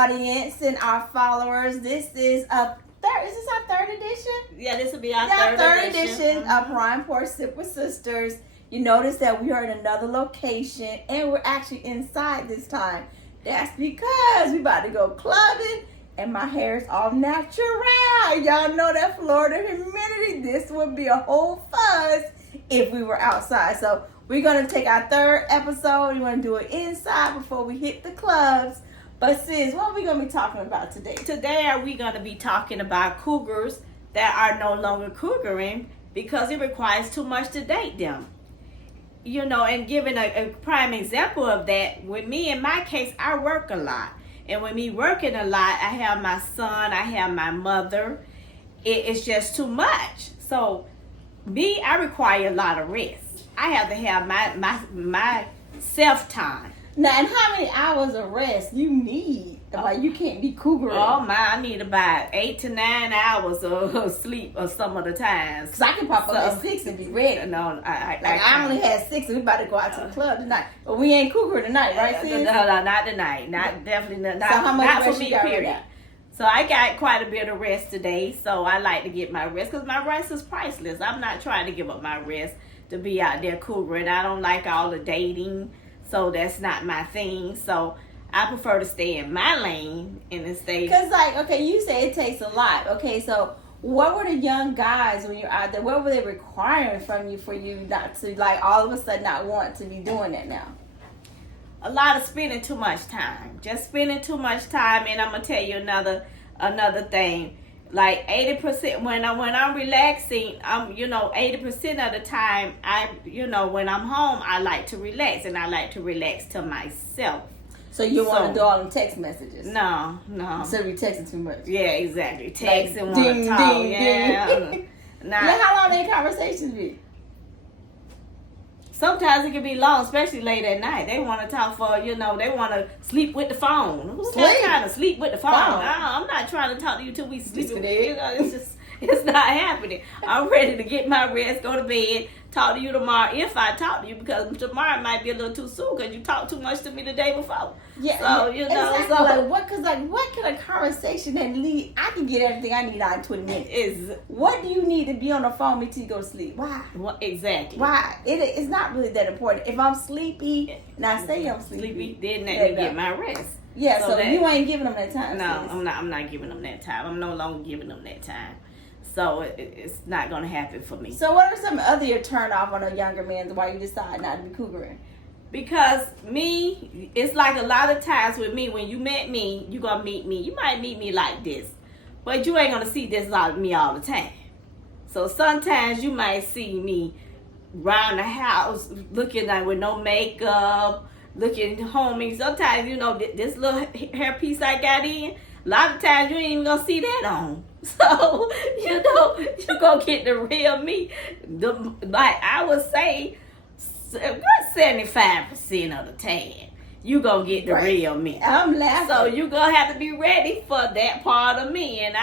audience and our followers. This is our third edition? Yeah, this will be our third edition of Perrine Porch Sip with Sisters. You notice that we are in another location and we're actually inside this time. That's because we about to go clubbing and my hair is all natural. Y'all know that Florida humidity. This would be a whole fuzz if we were outside. So we're going to take our third episode. We're going to do it inside before we hit the clubs. But sis, what are we going to be talking about today? Today we're going to be talking about cougars that are no longer cougaring because it requires too much to date them. You know, and giving a prime example of that, with me, in my case, I work a lot. And with me working a lot, I have my son, I have my mother. It's just too much. So, me, I require a lot of rest. I have to have my self-time. Now, and how many hours of rest you need? Like, you can't be cougaring. Oh, my, I need about 8 to 9 hours of sleep some of the times. Because I can pop up at 6 and be ready. No, I only had 6 and we about to go out to the club tonight. But we ain't cougaring tonight, right, sis? No, not tonight. Definitely not. So how much not rest for me, you got period. right now? So I got quite a bit of rest today. So I like to get my rest because my rest is priceless. I'm not trying to give up my rest to be out there cougaring. I don't like all the dating. So that's not my thing. So I prefer to stay in my lane and stay. Because, like, okay, you say it takes a lot. Okay, so what were the young guys when you're out there? What were they requiring from you for you not to, like, all of a sudden not want to be doing that now? A lot of spending too much time. Just spending too much time. And I'm going to tell you another thing. Like 80% when I'm relaxing, 80% of the time when I'm home, I like to relax and I like to relax to myself. So you want to do all them text messages? No. So you texting too much? Yeah, exactly. Text like, and want to talk. Ding. How long they conversations be? Sometimes it can be long, especially late at night. They want to talk they want to sleep with the phone. Who's that kind of sleep with the phone? I'm not trying to talk to you till we sleep. It's not happening. I'm ready to get my rest, go to bed, talk to you tomorrow if I talk to you, because tomorrow might be a little too soon because you talked too much to me the day before. Yeah. So, exactly. What can a conversation that lead? I can get everything I need out in 20 minutes. What do you need to be on the phone with me till you go to sleep? Why? Well, exactly. Why? It's not really that important. If I'm sleepy, and I say I'm sleepy, then let me get my rest. Yeah, so you ain't giving them that time. No, sis. I'm not giving them that time. I'm no longer giving them that time. So it's not going to happen for me. So what are some other turn off on a younger man why you decide not to be cougaring? Because me, it's like a lot of times with me, when you met me, you're going to meet me. You might meet me like this, but you ain't going to see this out of me all the time. So sometimes you might see me around the house looking like with no makeup, looking homey. Sometimes, this little hair piece I got in, a lot of times you ain't even going to see that on. So, you're going to get the real me. Like I would say, 75% of the time, you going to get the real me. I'm laughing. So, you're going to have to be ready for that part of me. And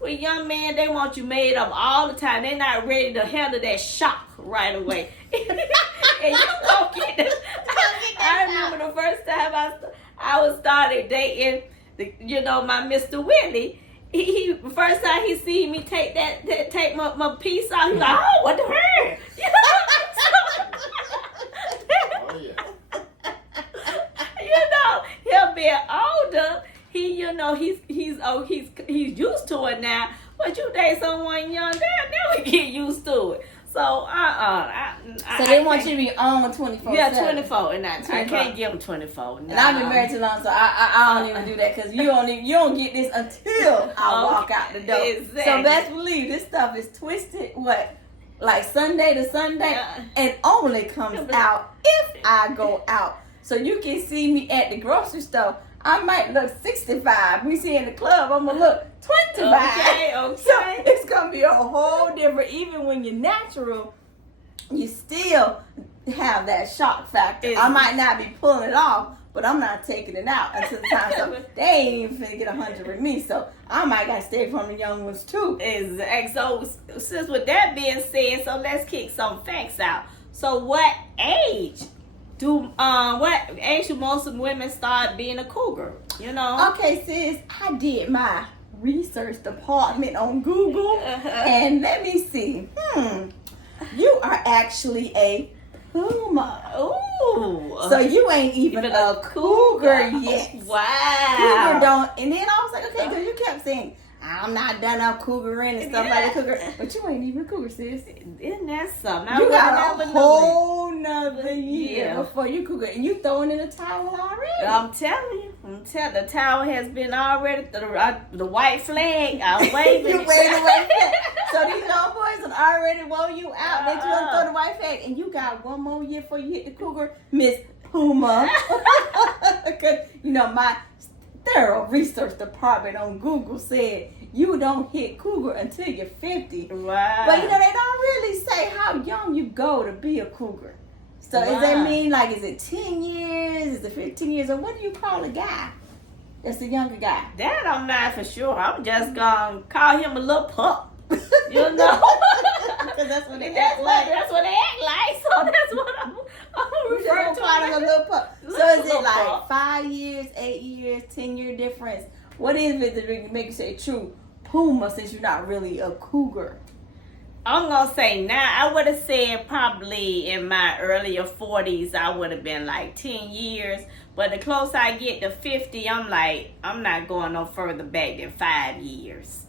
with young men, they want you made up all the time. They're not ready to handle that shock right away. And you going to get the... I remember the first time I was started dating, my Mr. Whitley. He first time he seen me take my piece off, he's like, oh, what the hell? He'll be older. He's used to it now. But you date someone young, they'll never get used to it. So so they want you to be on 24/7. Yeah, 24 and I can't give them 24. And I've been married too long, so I don't even do that because you don't get this until I walk out the door. Exactly. So best believe this stuff is twisted. Like Sunday to Sunday, and only comes out if I go out. So you can see me at the grocery store. I might look 65. We see in the club, I'm gonna look 25. Okay. So it's gonna be a whole different. Even when you're natural, you still have that shock factor. I might not be pulling it off, but I'm not taking it out until the time. So they ain't even finna get 100 with me. So I might gotta stay from the young ones too. Exactly. So since with that being said, so let's kick some facts out. So what age do most women start being a cougar? You know. Okay, sis, I did my research department on Google, and let me see. You are actually a Puma. Ooh. So you ain't even a cougar yet. Wow. Cougar don't. And then I was like, okay, because you kept saying, I'm not done up cougaring and stuff like that. Cougar, but you ain't even a cougar, sis. Isn't that something? You got a whole nother year Yeah. before you cougar, and you throwing in a towel already. I'm telling you. The towel has been already, the white flag, I'm waving. You waving the white flag. So these young boys have already wore you out. They just throw the white flag, and you got one more year before you hit the cougar, Miss Puma. Because, you know, my thorough research department on Google said you don't hit cougar until you're 50. Wow. But, you know, they don't really say how young you go to be a cougar. So does that mean, like, is it 10 years? Is it 15 years? Or what do you call a guy that's a younger guy? That I'm not for sure. I'm just going to call him a little pup. You know? Because that's what they act like. That's what they act like. So that's what I'm referring to. Call him a little pup. So is it like 5 years, 8 years, 10-year difference? What is it that make you say true Puma since you're not really a cougar? I'm going to say now, I would have said probably in my earlier 40s, I would have been like 10 years. But the closer I get to 50, I'm like, I'm not going no further back than 5 years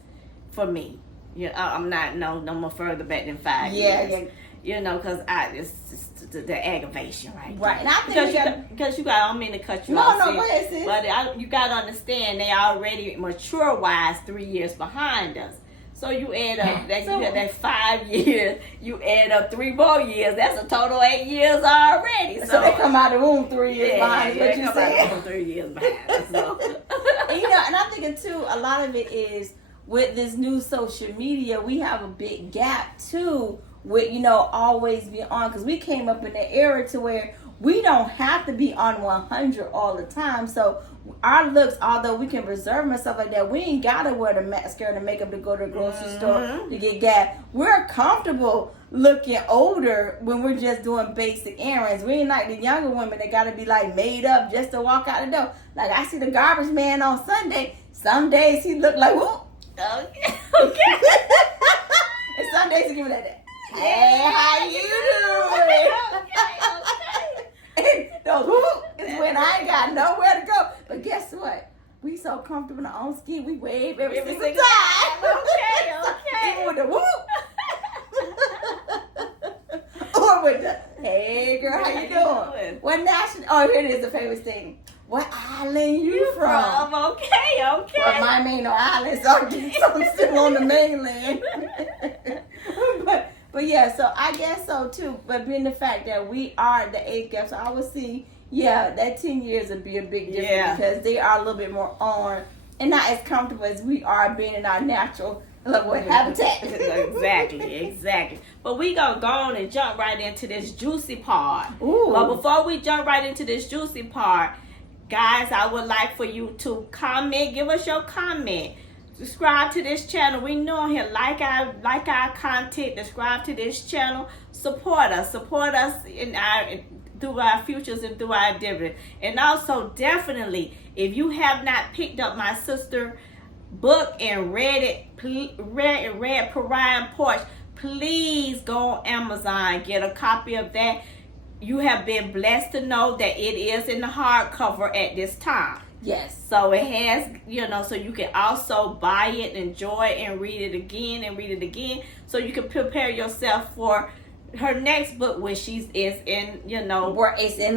for me. You know, I'm not no more further back than 5 years. Yeah. You know, because it's just the aggravation right Right. And I think because you got, I don't mean to cut you no, off. go ahead, sis. But you got to understand, they already mature-wise 3 years behind us. So you add up that 5 years, you add up 3 more years. That's a total 8 years already. So they come out of the room 3 years behind. What you come said. out of the room 3 years behind. So. And, you know, and I'm thinking too, a lot of it is with this new social media, we have a big gap too with, you know, always be on, because we came up in the era to where we don't have to be on 100 all the time. So our looks, although we can preserve them and stuff like that, we ain't gotta wear the mascara and makeup to go to the grocery store to get gas. We're comfortable looking older when we're just doing basic errands. We ain't like the younger women that gotta be like made up just to walk out the door. Like I see the garbage man on Sunday. Some days he look like whoop. Okay. And some days he give me like that. Hey, how you doing? And those whoop is when I ain't got nowhere to go. But guess what? We so comfortable in our own skin, we wave every single time. Okay. Even with the whoop. Or with the, hey girl, how you doing? What national? Oh, here it is, the famous thing. What island you from? Okay. Well, mine ain't no island, so I'm still on the mainland. But yeah, so I guess so too. But being the fact that we are the age gap, so I would see, that 10 years would be a big difference because they are a little bit more on and not as comfortable as we are being in our natural habitat. Exactly. But we gonna go on and jump right into this juicy part. Ooh. But before we jump right into this juicy part, guys, I would like for you to comment, give us your comment. Subscribe to this channel. We know here, like our content. Subscribe to this channel. Support us in through our futures and through our dividends. And also, definitely, if you have not picked up my sister book and read Perrine Porch, please go on Amazon, get a copy of that. You have been blessed to know that it is in the hardcover at this time. Yes. So it has, so you can also buy it, enjoy it, and read it again. So you can prepare yourself for her next book, which is in, it's in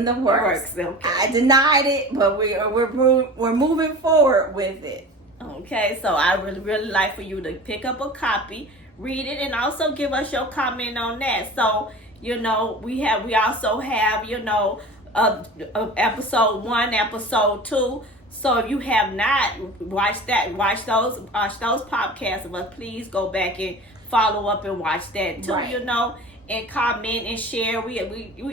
the works. Okay. I denied it, but we're moving forward with it. Okay, so I would really like for you to pick up a copy, read it, and also give us your comment on that. So, we also have, episode 1, episode 2. So if you have not watched those podcasts of us, please go back and follow up and watch that too, right. And comment and share. We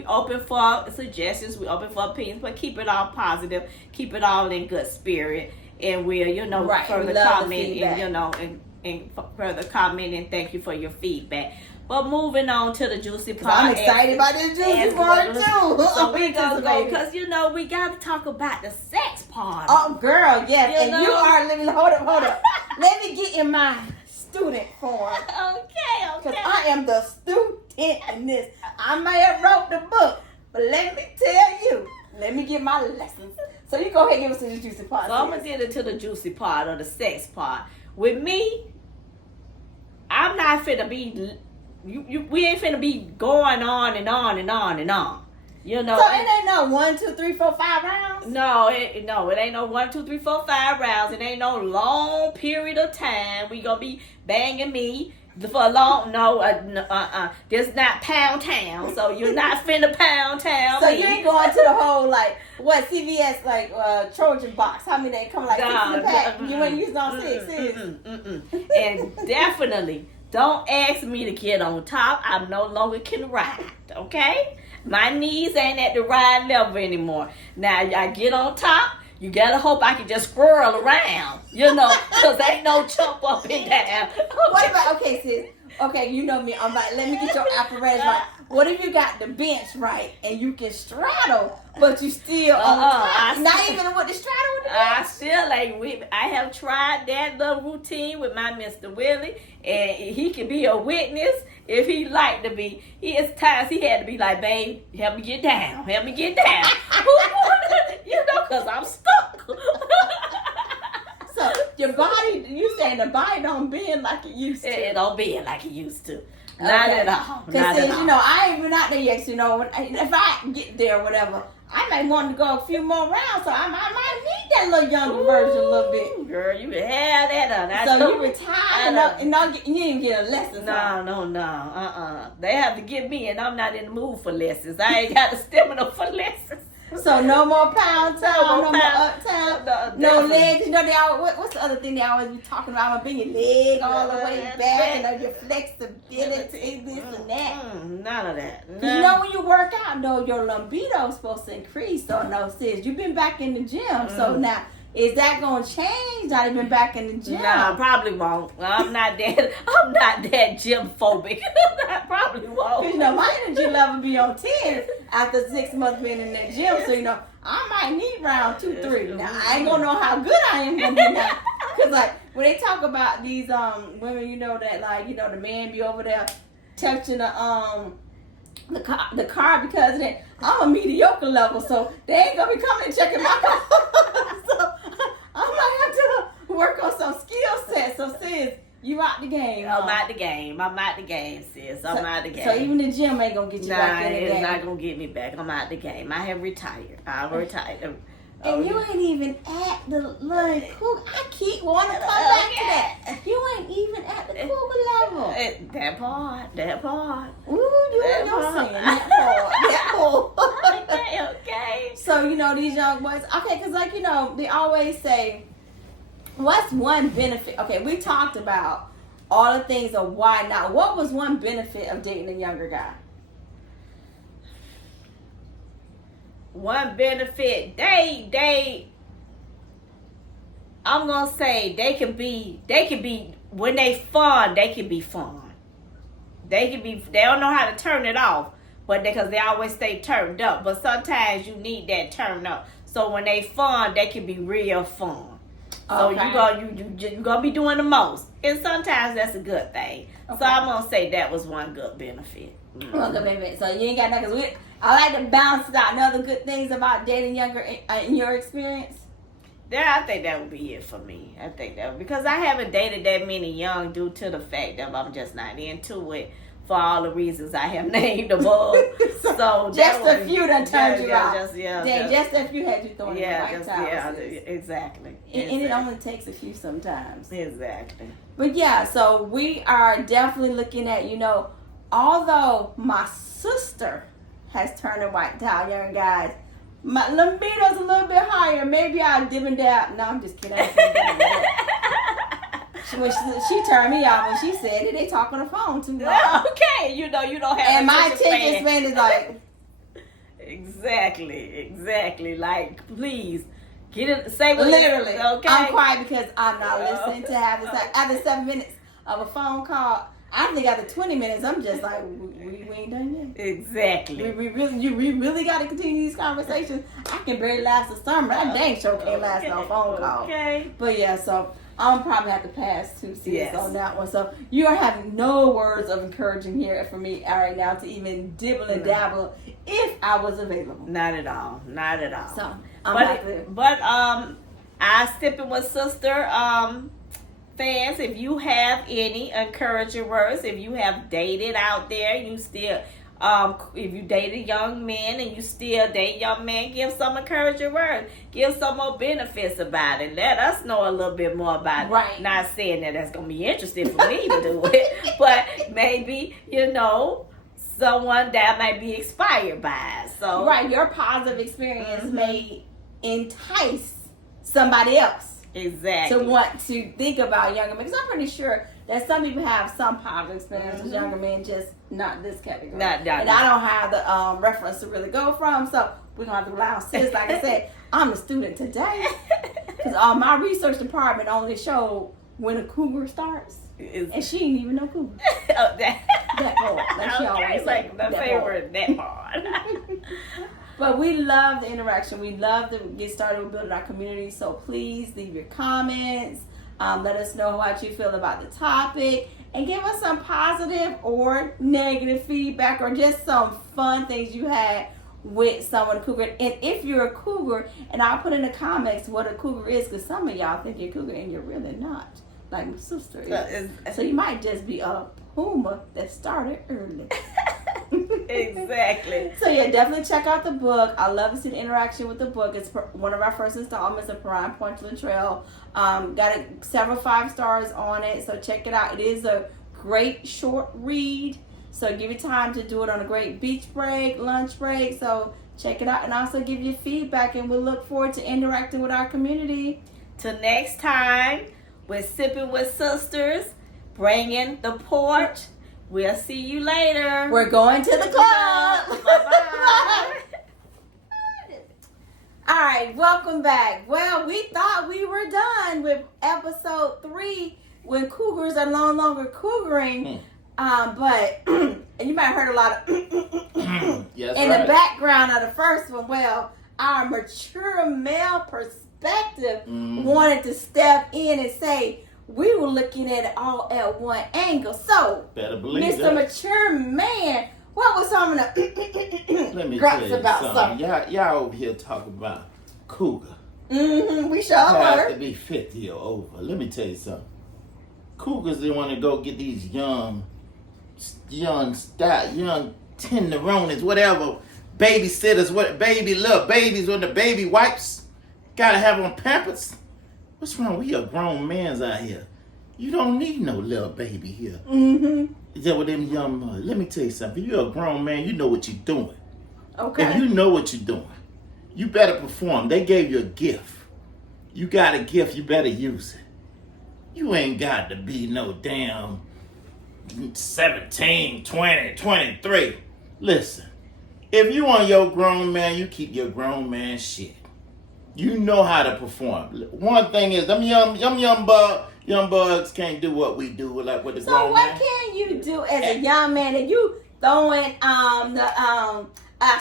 open for suggestions, we open for opinions, but keep it all positive, keep it all in good spirit, and we'll, right. further comment and, and further comment and thank you for your feedback. But moving on to the juicy part. I'm excited about this juicy part too. So we gonna go because we gotta talk about the sex part. Oh, girl, yes. You And you are living. Hold up. Let me get in my student form. Okay. Because I am the student in this. I may have wrote the book, but let me tell you. Let me get my lessons. So you go ahead and give us to the juicy part. So I'm gonna get into the juicy part or the sex part. With me, I'm not finna be. We ain't finna be going on and on and on and on. You know. So it ain't no 1, 2, 3, 4, 5 rounds. No, it ain't no 1, 2, 3, 4, 5 rounds. It ain't no long period of time. We gonna be banging me for a long. This not Pound Town, so you're not finna Pound Town. So you ain't going to the whole like what CVS like Trojan box. How many they come like 6 in the pack? You ain't using all 6. And definitely don't ask me to get on top. I no longer can ride. Okay. My knees ain't at the ride level anymore. Now I get on top. You gotta hope I can just swirl around, because ain't no jump up and down. What about, okay, sis? Okay, you know me. I'm like, let me get your apparatus right. What if you got the bench right and you can straddle, but you still on top? Not even with the straddle with the bench? I still ain't with. I have tried that little routine with my Mr. Willie, and he can be a witness if he like to be. It's times he had to be like, babe, help me get down. Because I'm stuck. So your body, you saying the body don't bend like it used to? It don't bend like it used to. Not at all. Because I ain't even out there yet. If I get there or whatever, I might want to go a few more rounds. So I might need that little younger version a little bit. Girl, you can have that. So you retired and you didn't get a lesson. No. They have to give me, and I'm not in the mood for lessons. I ain't got the stamina for lessons. So no more Pound Town, no more Uptown, no legs. They always, what's the other thing they always be talking about? I'm gonna bring your leg all the way back and your flexibility, this and that. None of that. When you work out though, your libido is supposed to increase. So no, sis, you've been back in the gym. So now, is that gonna change? Now you've been back in the gym. No, probably won't. I'm not that gym phobic. I probably won't. Because my energy level be on 10 after 6 months being in that gym. So I might need round 2, 3. Now I ain't gonna know how good I am gonna be now. Cause like when they talk about these women, that like the man be over there touching the car because of that. I'm a mediocre level, so they ain't gonna be coming and checking my car. So I might have to work on some skill sets. So sis, you out the game. I'm out the game, sis. I'm out the game. So even the gym ain't gonna get you back in the game. It's not gonna get me back. I'm out the game. I have retired. I'm retired. And you ain't even at the little Cougar. I keep wanting to come back to that. You ain't even at the Cougar level. That part. Ooh, you ain't saying that part. Okay. So, these young boys, okay, because they always say, what's one benefit? Okay, we talked about all the things of why not. What was one benefit of dating a younger guy? One benefit, I'm gonna say they can be when they fun. They can be fun. They don't know how to turn it off, but because they always stay turned up. But sometimes you need that turn up. So when they fun, they can be real fun. So you gonna be doing the most, and sometimes that's a good thing. Okay. So I'm gonna say that was one good benefit. One good benefit. So you ain't got nothing. Cause I like to balance it out. Other good things about dating younger in your experience. Yeah, I think that would be it for me. I think that because I haven't dated that many young due to the fact that I'm just not into it for all the reasons I have named above. So just a few done turned you out. Just a few had you throwing in the right time. Yeah, exactly. And it only takes a few sometimes. Exactly. But yeah, so we are definitely looking at, although my sister has turned and wiped out young guys, my libido's a little bit higher. Maybe I'll dip and dab. No, I'm just kidding. When she turned me off when she said it, they talk on the phone too long. Okay, you don't have. And my attention span is like. Exactly. Like, please get it. Say what literally. Okay. I'm quiet because I'm not listening to have this. After 7 minutes of a phone call, I think after 20 minutes, I'm just like, we ain't done yet. Exactly. We really got to continue these conversations. I can barely last the summer. That dang sure can't last no phone call. Okay. But yeah, so I'm probably have to pass 2 seasons on that one. So you are having no words of encouraging here for me right now to even dibble and dabble if I was available. Not at all. Not at all. So I Sipping with Sister fans, if you have any encouraging words, if you have dated out there, you still if you dated young men and you still date young men, give some encouraging words. Give some more benefits about it. Let us know a little bit more about it. Right. Not saying that that's going to be interesting for me to do it, but maybe, someone that might be inspired by it. So, right, your positive experience may entice somebody else. Exactly. To want to think about younger men. Because I'm pretty sure that some people have some positive experience with younger men, just not this category. And I don't have the reference to really go from, so we're going to have to allow sis. Like I said, I'm a student today. Because my research department only showed when a cougar starts. And she didn't even know cougar. That part. Like she always like my favorite, that part. But we love the interaction. We love to get started with building our community. So please leave your comments. Let us know what you feel about the topic. And give us some positive or negative feedback or just some fun things you had with someone a cougar. And if you're a cougar, and I'll put in the comments what a cougar is, because some of y'all think you're a cougar and you're really not. Like my sister is. So you might just be a Puma that started early. Exactly. So yeah, definitely check out the book. I love to see the interaction with the book. It's one of our first installments of Perrine Porch Trail. Got several 5 stars on it, so check it out. It is a great short read, so give you time to do it on a great beach break, lunch break. So check it out, and also give you feedback, and we'll look forward to interacting with our community. Till next time, we're Sipping with Sisters, bringing the porch. We'll see you later. We're going to the club. Bye-bye. All right, welcome back. Well, we thought we were done with episode 3 when cougars are no longer cougaring. But and you might have heard a lot of yes, in the background of the first one. Well, our mature male perspective wanted to step in and say, we were looking at it all at one angle. So, better believe Mr. that. Mature Man, what was some of the Let me gripes tell you about something. Y'all over here talking about cougar. We sure Has were. to be 50 or over. Let me tell you something. Cougars, they want to go get these young tenderonis, whatever, babysitters, little babies with the baby wipes. Gotta have on Pampers. What's wrong? We are grown mans out here. You don't need no little baby here. Is that what them young mothers? Let me tell you something. If you're a grown man, you know what you're doing. Okay. If you know what you're doing, you better perform. They gave you a gift. You got a gift, you better use it. You ain't got to be no damn 17, 20, 23. Listen, if you want your grown man, you keep your grown man shit. You know how to perform. One thing is, them young bugs can't do what we do, like with the grown man. So what can you do as a young man that you throwing our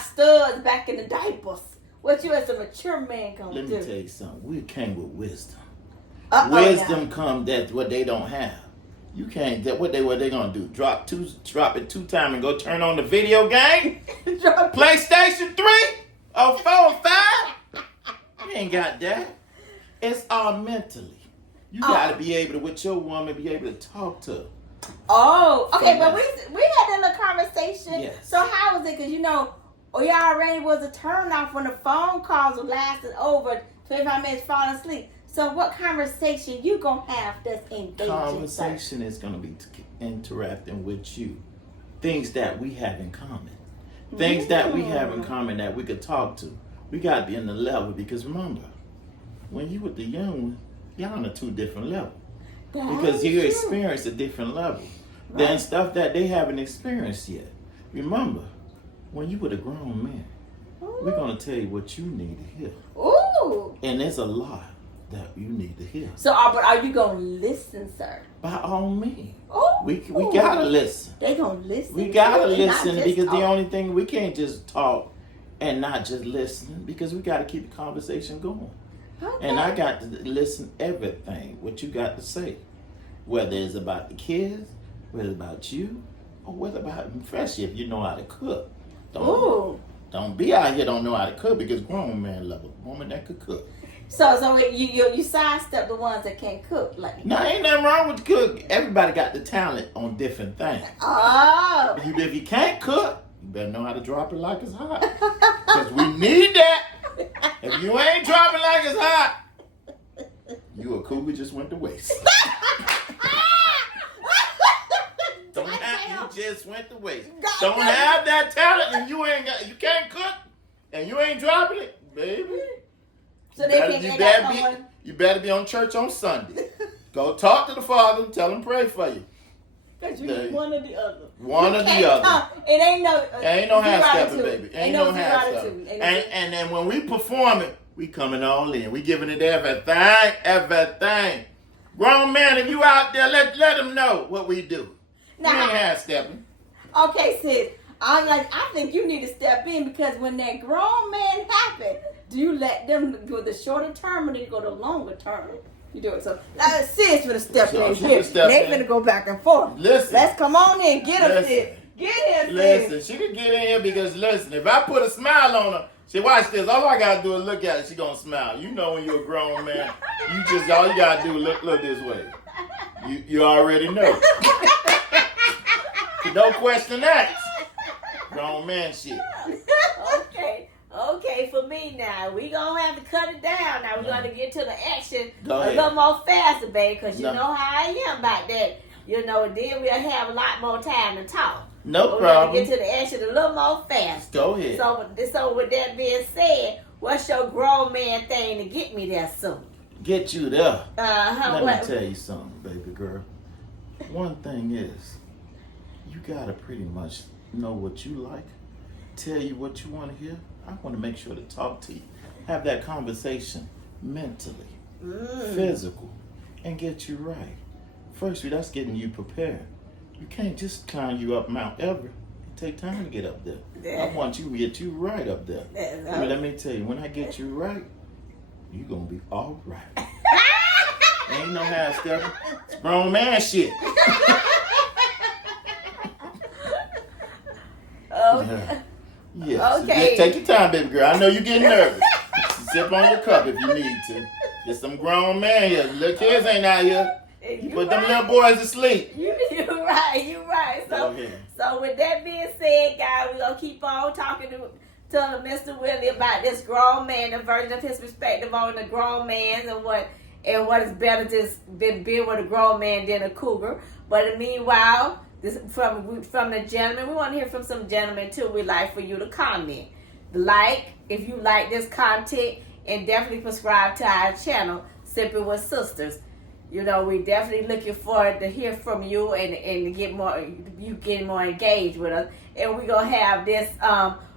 studs back in the diapers? What you as a mature man gonna do? Let me tell you something. We came with wisdom. Wisdom come that's what they don't have. You can't. What they gonna do? Drop it 2 times and go turn on the video game? PlayStation 3 or 4 or 5? You ain't got that. It's all mentally. You gotta be able to, with your woman, be able to talk to her. Oh, okay, but we had a little conversation. Yes. So how was it? Because you already was a turn off when the phone calls were lasting over 25 minutes falling asleep. So what conversation you gonna have that's engaging? Conversation is gonna be interacting with you. Things that we have in common. Things that we have in common that we could talk to. We gotta be in the level, because remember, when you with the young one, y'all on a 2 different level. Because you experience a different level than stuff that they haven't experienced yet. Remember, when you with a grown man, we're gonna tell you what you need to hear. Ooh. And there's a lot. that you need to hear. So, but are you gonna listen, sir? By all means. Oh, We gotta listen. They gonna listen. We gotta and not listen just because talk. the only thing we can't just talk and not just listen because we gotta keep the conversation going. Okay. And I got to listen everything what you got to say, whether it's about the kids, whether it's about you, or whether about especially if you know how to cook. Don't be out here don't know how to cook because grown man love a woman that could cook. So you sidestep the ones that can't cook, like. Now ain't nothing wrong with cook. Everybody got the talent on different things. Oh. If you can't cook, you better know how to drop it like it's hot. Because we need that. If you ain't dropping like it's hot, you a cougar just went to waste. You just went to waste. Don't have that talent and you can't cook and you ain't dropping it, baby. So You better be on church on Sunday. Go talk to the Father and tell him pray for you. Because you need one or the other. One or the other. It ain't no half stepping, baby. Ain't no half stepping. And then when we perform it, we coming all in. We giving it everything. Grown man, if you out there, let them know what we do. Now, we ain't half stepping. Okay, sis. I think you need to step in because when that grown man happen, do you let them go the shorter term or do you go the longer term? You do it. So sis finna step in here. They finna go back and forth. Listen. Let's come on in. Get him, sis. Get him, sis. Listen, she can get in here because listen, if I put a smile on her, see, watch this. All I gotta do is look at her. She gonna smile. You know when you're a grown man, all you gotta do is look this way. You already know. No question asked. Grown man shit. Okay, for me now, we gonna have to cut it down. Now we're gonna get to the action Go ahead. a little more faster, baby, because you No. know how I am about that. You know, then we'll have a lot more time to talk. No We're gonna problem. get to the action a little more fast. Go ahead. So with that being said, what's your grown man thing to get me there soon? Get you there. Uh-huh. Let me tell you something, baby girl. One thing is, you gotta pretty much know what you like, tell you what you want to hear. I want to make sure to talk to you, have that conversation mentally, physical, and get you right. First, that's getting you prepared. You can't just climb you up Mount Everest. It take time to get up there. I want you to get you right up there. Let me tell you, when I get you right, you gonna be all right. Ain't no half stepping. It's grown man shit. Yes. Okay. Take your time, baby girl. I know you're getting nervous. Sip on your cup if you need to. There's some grown man here. Little kids ain't out here. You put them little boys to sleep. You're right. So with that being said, guys, we're going to keep on talking to Mr. Willie about this grown man, the version of his perspective on the grown man and what is better just being with a grown man than a cougar. But meanwhile, this from the gentleman, we want to hear from some gentlemen too. We'd like for you to comment. If you like this content, and definitely subscribe to our channel, Sipping with Sisters. You know, we definitely looking forward to hear from you and to get more engaged with us. And we're gonna have this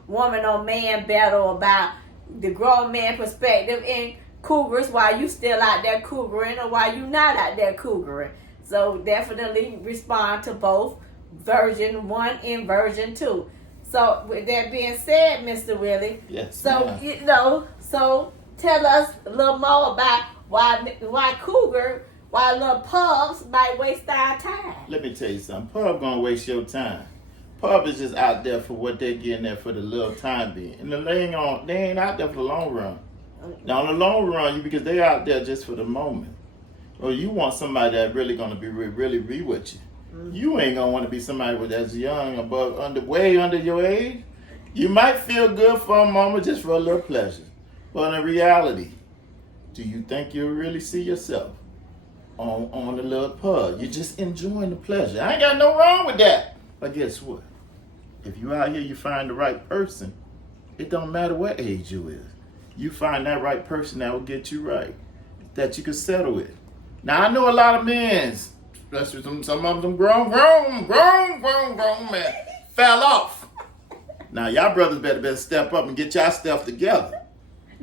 woman on man battle about the grown man perspective and cougars, while you still out there cougaring or while you not out there cougaring. So definitely respond to both version 1 and version 2. So with that being said, Mr. Willie, yes, so tell us a little more about why cougar, why little pubs might waste our time. Let me tell you something. Pub gonna waste your time. Pub is just out there for what they're getting there for the little time being. And they ain't out there for the long run. Now, in the long run, because they out there just for the moment. Or you want somebody that really gonna be really be with you. Mm-hmm. You ain't gonna want to be somebody that's young, way under your age. You might feel good for a moment, just for a little pleasure. But in reality, do you think you'll really see yourself on the little pub? You're just enjoying the pleasure. I ain't got no wrong with that. But guess what? If you out here, you find the right person, it don't matter what age you is. You find that right person that will get you right, that you can settle with. Now, I know a lot of men, especially some of them grown men, fell off. Now, y'all brothers better step up and get y'all stuff together.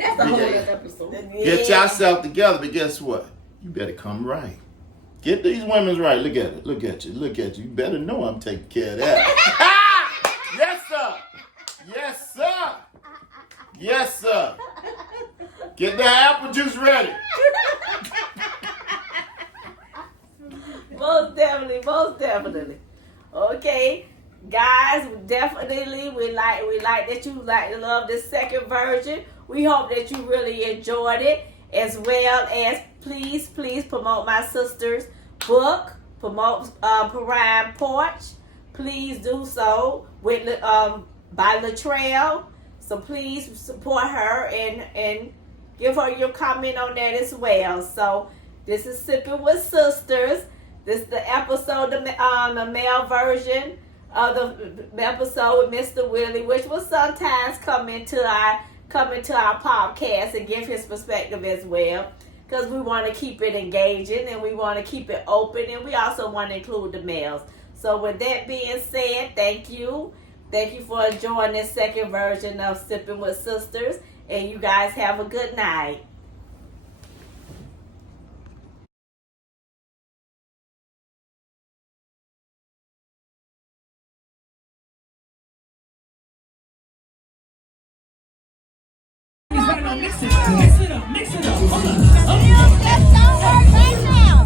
That's a whole other episode. Get yourself together, but guess what? You better come right. Get these women right. Look at it. Look at you. Look at you. You better know I'm taking care of that. Yes, sir. Yes, sir. Yes, sir. Get the apple juice ready. Most definitely, most definitely. Okay, guys, definitely we like that you love this second version. We hope that you really enjoyed it, as well as please promote my sister's book, promote Perrine Porch. Please do so with by Latrell. So please support her and give her your comment on that as well. So this is Sipping with Sisters. This is the episode, the male version of the episode with Mr. Willie, which will sometimes come into our podcast and give his perspective as well, because we want to keep it engaging and we want to keep it open, and we also want to include the males. So with that being said, thank you for enjoying this second version of Sipping with Sisters, and you guys have a good night. Mix it up. Hold on. That don't work right now.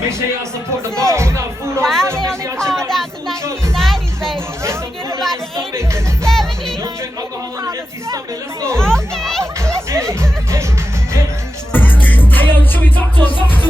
Make sure y'all support the ball. We got food on Why sale. they Make only sure y'all called check out out the the food truck. 1990s, baby? They forget about the 80s and the 70s. Don't drink alcohol on an empty stomach. Let's go. Okay. Hey, yo, should we talk to him?